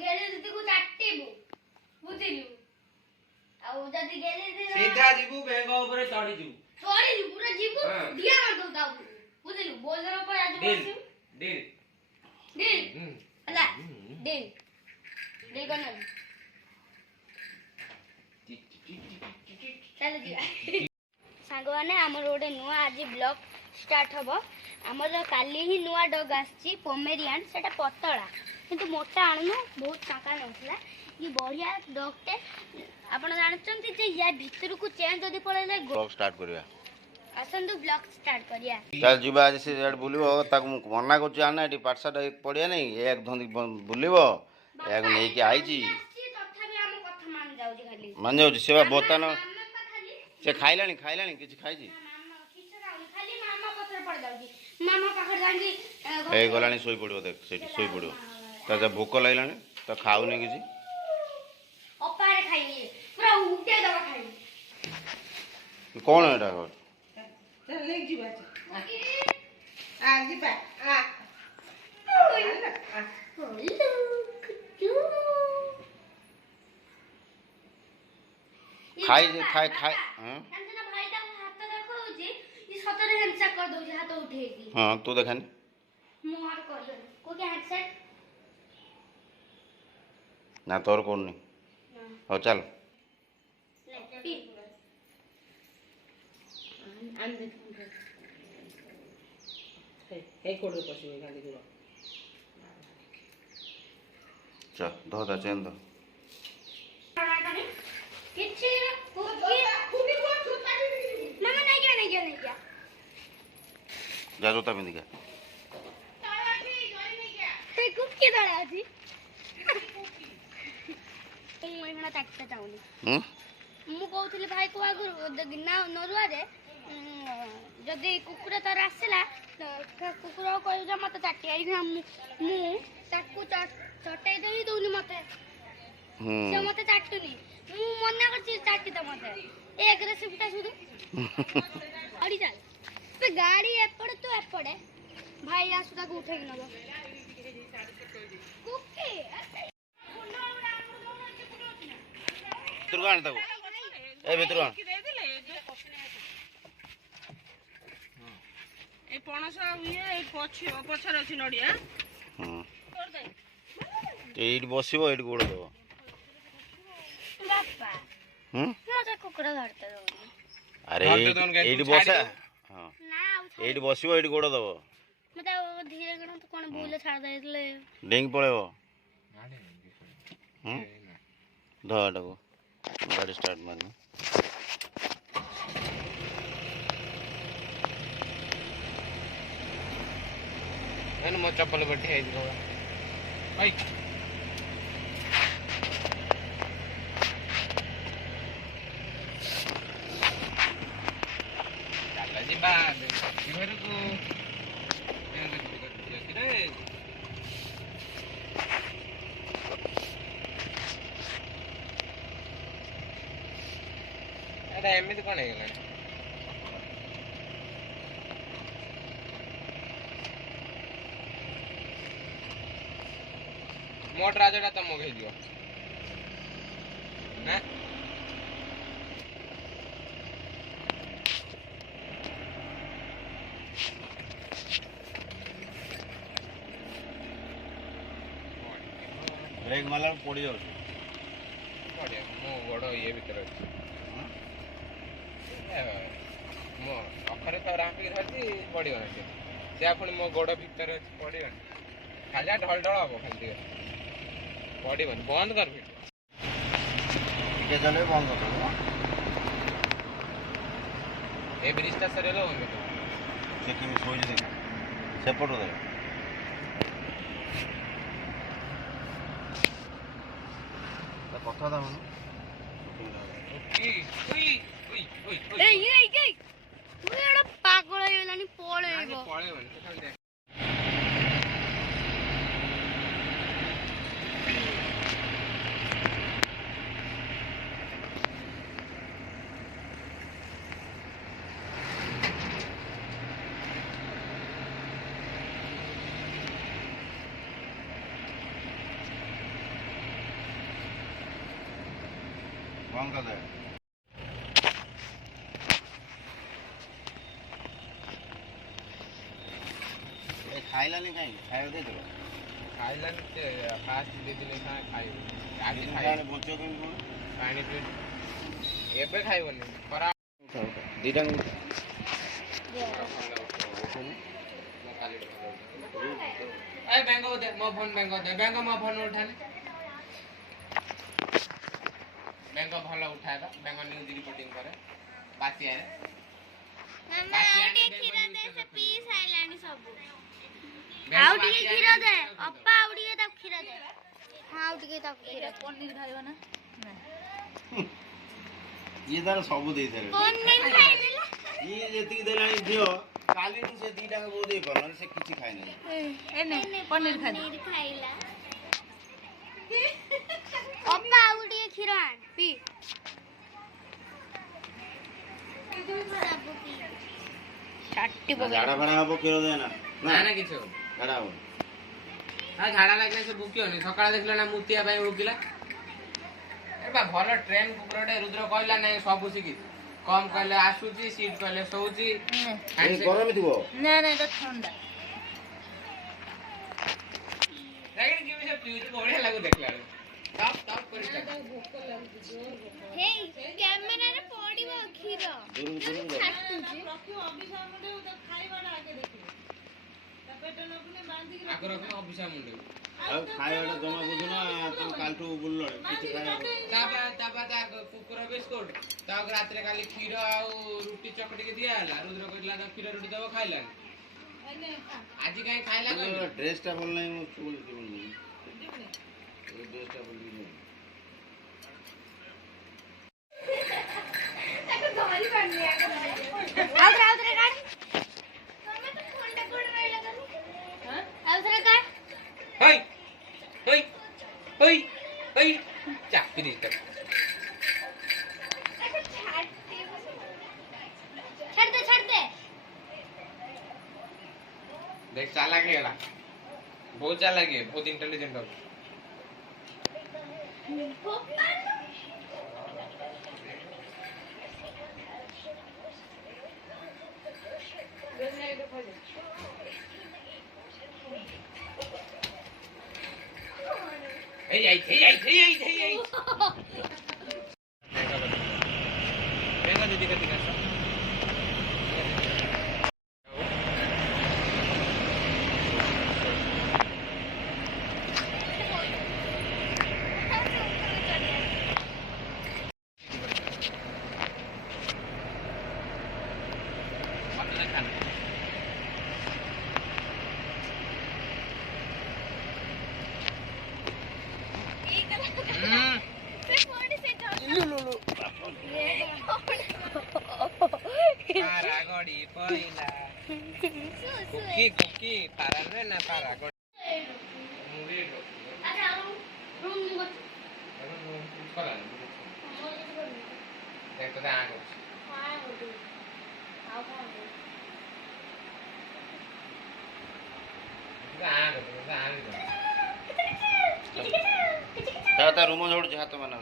गेले दीदी को चाटिबु बुझिलु आ जदी गेले दीदी सीधा जीबू बेंग ऊपर चढ़ी जीबू पूरा जीबू दिया मार दो दाऊ बुझिलु बोलर ऊपर आज बसिउ डील अला डील करना चल जी सांग माने हमर ओडे नुआ आज ब्लॉग स्टार्ट हबो हमर काली ही नुआ डॉग आछि पोमेरियन सेटा पतळा किंतु मोटा आणनु बहुत टाका नथला ये बढ़िया डॉग टे आपण जानचंती जे या भीतर को चेंज जदी पळेले ब्लॉग स्टार्ट करिया असंदु ब्लॉग स्टार्ट करिया चल जीवा आज से रेड बुलिबो ताकू मना करछ आना एटी पाठसाटा पड़िया नै एक धंदी बुलिबो एक नै के आइची तथापि हम कथा मान जाउजी खाली मान जाउची सेवा बोतन से खाइलानी किछ खाइची खाली मामा पथर पड़ जाउजी मामा पाखर जांगी ए गलानी सोई पड़ियो देख सेठी सोई पड़ियो ता भूख लागलानी त खाउ नै किछ अपारे खाइनी पूरा उठे दबा खाइनी कोन एटा चल ले जीवा आ जीवा आ खाई हां अंजना भाई दा हाथ देखो जी ई सतरे हैंडशेक कर दो हाथ उठेगी हां तू देखानी मु हाथ कर दो को के हैंडशेक ना तोर कोन नहीं हो चल ले आन दे हे कोडे पसी गाली दो चल दो दा चेन दो किछि खूबी को छुटा मामा नहीं गया जा जूता पिंदी के ताला छी गई नहीं गया ते कुकी ताला छी मु एहना ताकता चाउनी मु कहउथली भाई को आगु ना नरुआ रे जदी कुकुरा तर आसला कुकुरा कहि जा मते चाटी आई मु ताकू चटाई देई दोनी मते से मते चाटुनी मु मना करछि चाटी त मते एक रे सिफटा सुदु अड़ी चल पे गाड़ी एपड़े तो एपड़े भाई आसुदा को उठे नबो कुके तुरगान तको ए भितरवा ए पणस ये पछर अछि नडिया कर दे एइट बसिबो एइट गोड़ देबो बापा मजा कुकुरा धरते दो अरे एइट बसा हां ना एइट बसिबो एइट गोड़ देबो मते धीरे गण तो कोन बोले छाड़ देले डेंग पळेबो धडको गाड़ी स्टार्ट मारना एन मो चप्पल बैठे आई दिलो भाई चल जी बाग घर को रे अरे एमिति कोन हेला मोट राजड़ा त मगे दियो ना ब्रेक मारला पड़ी जाउ बढ़िया मो बड़ ये भीतर अछि मो अखरे तो रापी धरती पड़ियो ना से आपण मो गोड़ भीतर अछि पड़ियो खाजा ढल ढल हो खाली पड़ियो बंद कर भिड के चले बंद कर दो ए ब्रिजटा सरेलो होमे से कि सोई दे से पटो दे ता कथा दा मन पागल हेलानी पळेबो पळेबो ଲଙ୍କା ଦେ ଖାଇଲାନି କାହିଁକି ଖାଇବା ଦେଇଦେବ ଖାଇଲାନି ସେ ଫାଷ୍ଟ 2 ଦିନ ଖାଇବ ଆଜି ଖାଇଲାନି ବଞ୍ଚ କେମିତି କଣ ପାଣି ପିଇ ଏବେ ଖାଇବନି ଖରା ଦିଟା ए बैंगो दे मो फोन बैंगो मो फोन उठाने बैंगो भलो उठाएगा बैंगो न्यूज रिपोर्टिंग करे बातिया रे मामा आउटे खीर दे से पीस आइलानी सब आउटे खीर दे अप्पा आउटे तक खीर दे हां आउटे तक खीर पनीर खाइबा ना ये तार सब देई दे पनीर खाइला ये जेती देलानी दियो काली से दीटा को दे परन से किछि खाइ नै एने पनीर खाइला अप्पा आउटे खीर आन पी छाटी झाड़ा फड़ा हबो केरो देना ना ना किछो झाड़ा हो आ झाड़ा लागले से भूकियोनी सकाळ देखला ना मुतिया भाई भूकिला ए बा भलो ट्रेन कुकुरटे रुद्र कहला नै सब सिकी कम कहले आसुची सीट कहले सोउची ए गरम दिबो ना ना तो ठंडा लेकिन किबे से पिउ बढ़िया लागो देखला टॉप टॉप कर हे कैमरा रे पड़िबो खीर दूर छाटुची रखियो अभिशाप मुंडे तो खाइबाडा आगे देखियो ता पेट नकुने बांधी के आगर को अभिशाप मुंडे अब खाइबाटा जमा बुझुना तुम कालटू बुल्लो किछि खाइबा तापा कुकुर बिस्कुट ताक रात रे खाली खीर आ रोटी चकटी के दिया हला रुद्र कहला ना खीर रोटी दबो खाइलानी आज काहे खाइला कोन ड्रेस टा बोल नहीं मु बोल जीवन नहीं ये ड्रेस टा बोल नहीं ताको धरी पानी आउतरे काट तमे तो फोनटा कोड रहिला करू हां आउतरे काट होय होय होय होय चाकरी कर छाड़ दे देख चालाक है गला बहुत चालाक है बहुत इंटेलिजेंट है hey venga didi ka tika sa Paragodi poila. Kuki parane na paragodi. Murido. अच्छा रूम को Kola. Dekto da ago. हां होती आओ कौन Da ago. ता रूम जोड़ हाथ मना